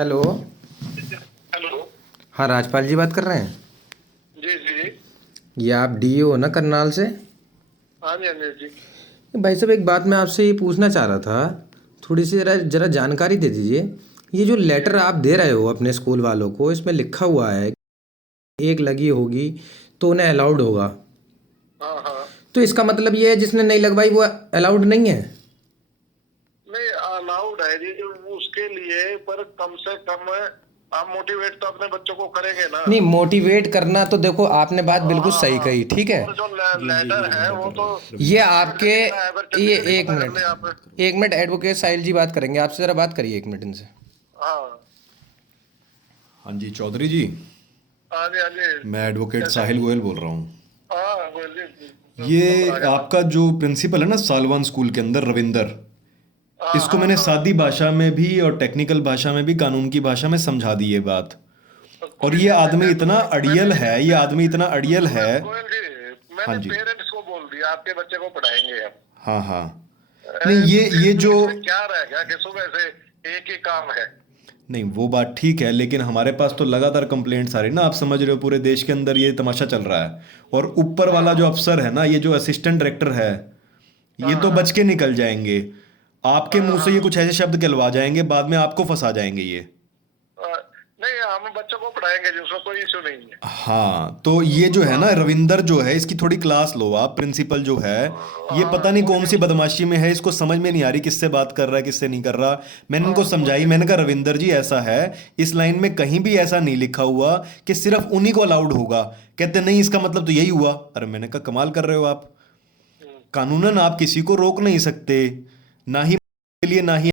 Hello. Hello. हाँ, राजपाल जी बात कर रहे हैं। जी जी जी। ये आप डीओ हो ना, करनाल से? हाँ जी हाँ जी जी। भाई साहब, एक बात मैं आपसे ये पूछना चाह रहा था, थोड़ी सी ज़रा ज़रा जानकारी दे दीजिए। ये जो जी लेटर आप दे रहे हो अपने स्कूल वालों को, इसमें लिखा हुआ है कि एक लगी होगी तो उन्हें अलाउड होगा। हाँ हाँ। तो इसका मतलब ये है जिसने नहीं लगवाई वो अलाउड नहीं है? नहीं, अलाउड है जी उसके लिए, पर कम से कम आप मोटिवेट तो अपने बच्चों को करेंगे ना। नहीं, मोटिवेट करना तो देखो, आपने बात बिल्कुल हाँ सही हाँ। कही, ठीक है। और जो लेटर ये है बंदा वो कर तो रहा है ये रविंदर। गवर्नमेंट से आपके निकला है, ये सर्टिफिकेट ही एक पता कर मिनट, ले आप। एक मिनट, एडवोकेट साहिल जी बात करेंगे आपसे, ज़रा बात करिए एक मिनट इनसे। हाँ हाँ जी चौधरी जी। हाँ जी हाँ जी। मैं एडवोकेट कैसे साहिल हैं? गोयल बोल रहा हूँ। हाँ गोयल जी, नंबर आ ये गया था। आपका जो प्रिंसिपल है ना सालवन स्कूल के अंदर, रविंदर, हाँ इसको हाँ मैंने हाँ। सादी भाषा में भी और टेक्निकल भाषा में भी, कानून की भाषा में समझा दी ये बात। तो और कोई ये नहीं, आदमी इतना मैंने अड़ियल है, ये आदमी इतना अड़ियल है। गोयल जी, हाँ मैंने जी। पेरेंट्स को बोल दिया आपके बच्चे को पढ़ाएंगे हम। हाँ हाँ। नहीं तो फिर ये भी जो, इसमें क्या रह गया कि सुबह से एक ही काम है। नहीं वो बात ठीक है, लेकिन हमारे पास तो लगातार कंप्लेंट्स आ रही ना, आप समझ रहे हो पूरे देश के अंदर ये तमाशा चल रहा है। और ऊपर वाला जो हाँ अफसर है ना, ये जो असिस्टेंट डायरेक्टर है, ये हाँ तो हाँ बच के निकल जाएंगे। आपके हाँ मुंह से ये हाँ। कुछ ऐसे शब्द कहलवा जाएंगे, बाद में आपको फंसा जाएंगे ये। नहीं, हम बच्चों को पढ़ाएंगे जी, उसमें कोई इशू नहीं है। हाँ, तो ये जो है ना हाँ रविंदर जो है, इसकी थोड़ी क्लास लो आप। प्रिंसिपल जो है, ये पता हाँ नहीं कोई कौन नहीं सी उसको। बदमाशी में है, इसको समझ में नहीं आ रही किससे बात कर रहा है किससे नहीं कर रहा। मैंने हाँ इनको कोई समझाई, नहीं। मैंने कहा रविंदर जी ऐसा है, इस लाइन में कहीं भी ऐसा नहीं लिखा हुआ कि सिर्फ उन्हीं को अलाउड होगा। कहते नहीं, इसका मतलब तो यही हुआ। अरे मैंने कहा कमाल कर रहे हो आप। हम्म, कानूनन आप किसी को रोक नहीं सकते, ना ही के लिए, ना ही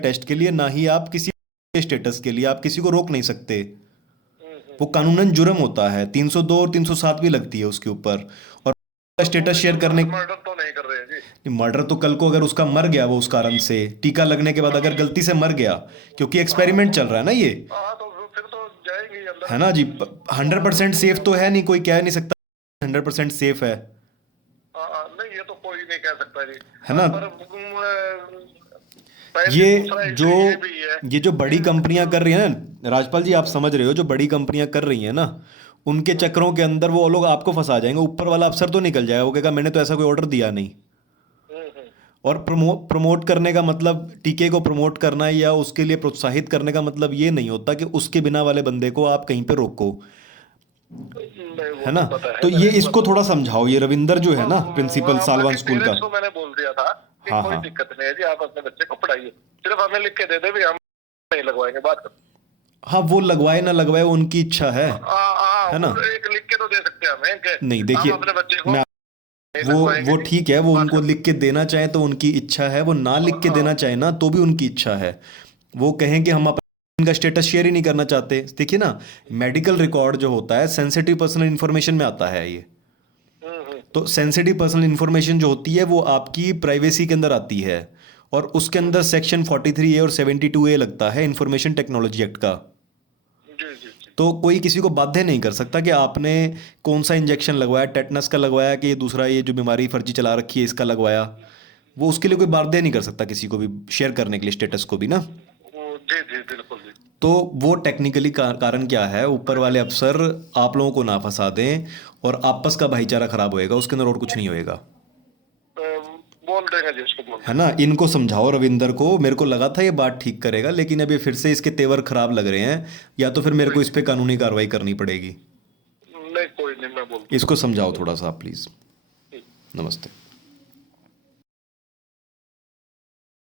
टेस्ट के लिए, ना ही आप किसी स्टेटस के लिए आप किसी को रोक नहीं सकते। हम्म, हम्म। वो कानूनन जुर्म होता है, 302 और 307 भी लगती है उसके ऊपर। और तो स्टेटस पुलिस शेयर करने, मर्डर तो नहीं कर रहे हैं जी। मर्डर तो कल को अगर उसका मर गया वो उस कारण से, टीका लगने के बाद अगर गलती से मर गया, क्योंकि हाँ एक्सपेरिमेंट तो चल रहा है ना ये, हाँ तो फिर तो जाएंगी अंदर। है ना जी। 100% सेफ तो है नहीं, कोई कह नहीं सकता 100% सेफ है। नहीं, ये तो कोई नहीं कह सकता जी। है ना। पर पहले ये दूसरा जो इशू ये भी है ये जो कि बड़ी कंपनियां कर रही हैं ना राजपाल जी, आप समझ रहे हो, जो बड़ी कंपनियां कर रही हैं ना, उनके हम्म, चक्करों के अंदर वो लोग आपको फंसा जाएंगे। ऊपर वाला अफसर तो निकल जाएगा, वो कहेगा मैंने तो ऐसा कोई ऑर्डर दिया नहीं। हम्म। और प्रमोट करने का मतलब, टीके को प्रमोट करना या उसके लिए प्रोत्साहित करने का मतलब ये नहीं होता कि उसके बिना वाले बंदे को आप कहीं पे रोको। नहीं, वो है ना। तो पता है, तो ये मैंने एक बार इसको थोड़ा समझाओ, ये रविंदर जो है ना प्रिंसिपल सालवान बाकी स्कूल का। पेरेंट्स को मैंने बोल दिया था कि हाँ कोई हाँ। दिक्कत नहीं है जी, आप अपने बच्चे को पढ़ाइए, सिर्फ हमें लिख के दे दे भी, हम नहीं लगवाएंगे, बात कर। हाँ, वो लगवाए ना लगवाए वो उनकी इच्छा है ना। वो एक लिख के तो दे सकते हैं हमें कि नहीं हम देखिए, अपने बच्चे को मैं, नहीं वो लगवाएंगे वो जी, ठीक है, वो बात उनको कर। लिख के देना चाहे तो उनकी इच्छा है, वो ना लिख के देना चाहे ना तो भी उनकी इच्छा है। वो कहें कि हम अपना इनका स्टेटस शेयर ही नहीं करना चाहते, देखिए ना, मेडिकल रिकॉर्ड जो होता है सेंसिटिव पर्सनल इंफॉर्मेशन में आता है ये। हम्म। तो सेंसिटिव पर्सनल इंफॉर्मेशन जो होती है वो आपकी प्राइवेसी के अंदर आती है। और उसके अंदर हम्म। सेक्शन 43 ए और 72 ए लगता है इंफॉर्मेशन टेक्नोलॉजी एक्ट का। जी जी जी। तो कोई किसी को बाध्य नहीं कर सकता कि आपने कौन सा इंजेक्शन लगवाया, टेटनस का लगवाया कि ये दूसरा, ये जो बीमारी फर्जी चला रखी है इसका लगवाया। वो उसके लिए कोई बाध्य नहीं कर सकता किसी को भी शेयर करने के लिए स्टेटस को भी ना। जी जी बिल्कुल जी। तो वो टेक्निकली कारण क्या है, ऊपर वाले अफसर आप लोगों को ना फंसा दें और आपस का भाईचारा खराब होएगा, उसके अंदर और कुछ नहीं होएगा। बोल देंगे जी, उसको बोल है देंगे। ना। इनको समझाओ रविंदर को, मेरे को लगा था ये बात ठीक करेगा, लेकिन अभी फिर से इसके तेवर खराब लग रहे हैं। या तो फिर मेरे को इस पे कानूनी कार्रवाई करनी पड़ेगी। नहीं कोई नहीं, मैं बोल दूंगा। इसको समझाओ थोड़ा सा आप प्लीज़। ठीक। नमस्ते।